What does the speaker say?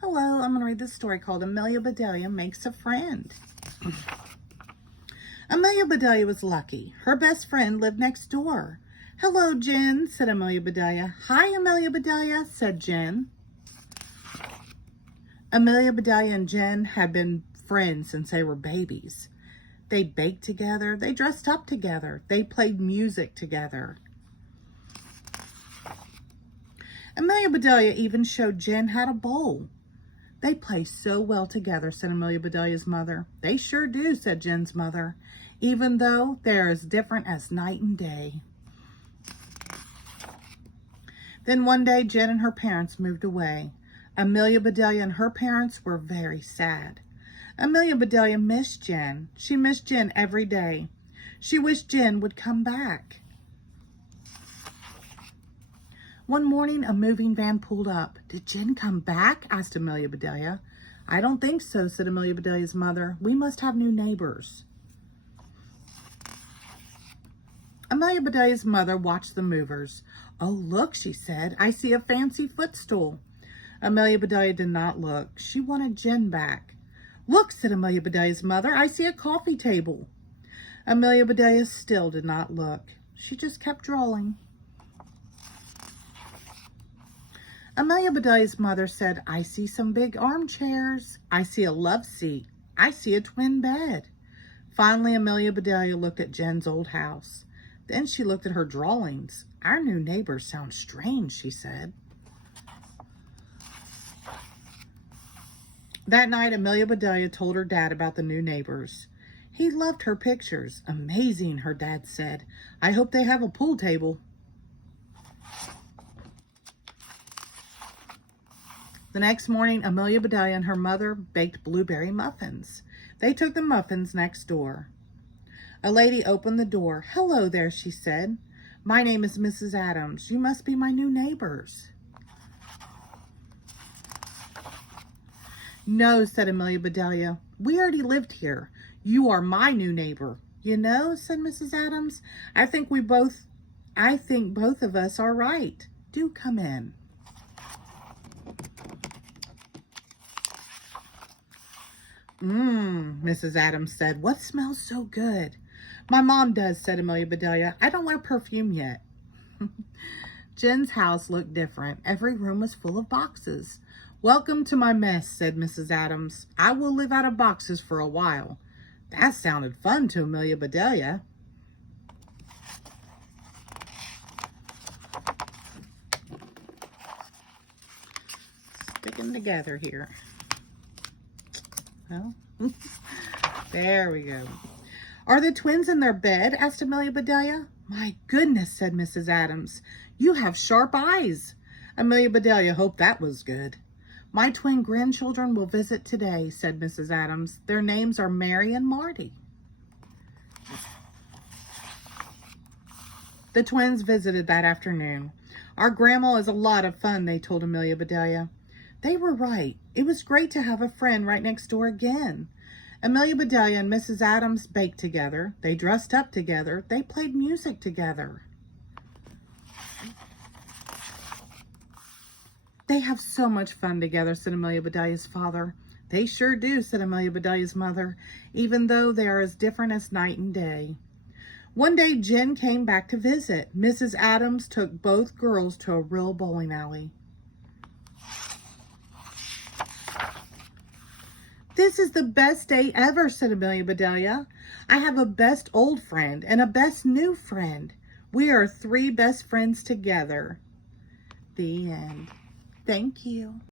Hello, I'm going to read this story called Amelia Bedelia Makes a Friend. Amelia Bedelia was lucky. Her best friend lived next door. Hello, Jen, said Amelia Bedelia. Hi, Amelia Bedelia, said Jen. Amelia Bedelia and Jen had been friends since they were babies. They baked together. They dressed up together. They played music together. Amelia Bedelia even showed Jen how to bowl. They play so well together, said Amelia Bedelia's mother. They sure do, said Jen's mother, even though they're as different as night and day. Then one day, Jen and her parents moved away. Amelia Bedelia and her parents were very sad. Amelia Bedelia missed Jen. She missed Jen every day. She wished Jen would come back. One morning, a moving van pulled up. Did Jen come back? Asked Amelia Bedelia. I don't think so, said Amelia Bedelia's mother. We must have new neighbors. Amelia Bedelia's mother watched the movers. Oh, look, she said. I see a fancy footstool. Amelia Bedelia did not look. She wanted Jen back. Look, said Amelia Bedelia's mother. I see a coffee table. Amelia Bedelia still did not look. She just kept drawing. Amelia Bedelia's mother said, I see some big armchairs. I see a love seat. I see a twin bed. Finally, Amelia Bedelia looked at Jen's old house. Then she looked at her drawings. Our new neighbors sound strange, she said. That night, Amelia Bedelia told her dad about the new neighbors. He loved her pictures. Amazing, her dad said. I hope they have a pool table. The next morning, Amelia Bedelia and her mother baked blueberry muffins. They took the muffins next door. A lady opened the door. Hello there, she said. My name is Mrs. Adams. You must be my new neighbors. No, said Amelia Bedelia. We already lived here. You are my new neighbor. You know, said Mrs. Adams, I think both of us are right. Do come in. Mrs. Adams said, what smells so good? My mom does, said Amelia Bedelia. I don't wear perfume yet. Jen's house looked different. Every room was full of boxes. Welcome to my mess, said Mrs. Adams. I will live out of boxes for a while. That sounded fun to Amelia Bedelia. Sticking together here. Well, there we go. Are the twins in their bed? Asked Amelia Bedelia. My goodness, said Mrs. Adams. You have sharp eyes. Amelia Bedelia hoped that was good. My twin grandchildren will visit today, said Mrs. Adams. Their names are Mary and Marty. The twins visited that afternoon. Our grandma is a lot of fun, they told Amelia Bedelia. They were right. It was great to have a friend right next door again. Amelia Bedelia and Mrs. Adams baked together. They dressed up together. They played music together. They have so much fun together, said Amelia Bedelia's father. They sure do, said Amelia Bedelia's mother, even though they are as different as night and day. One day, Jen came back to visit. Mrs. Adams took both girls to a real bowling alley. This is the best day ever, said Amelia Bedelia. I have a best old friend and a best new friend. We are 3 best friends together. The end. Thank you.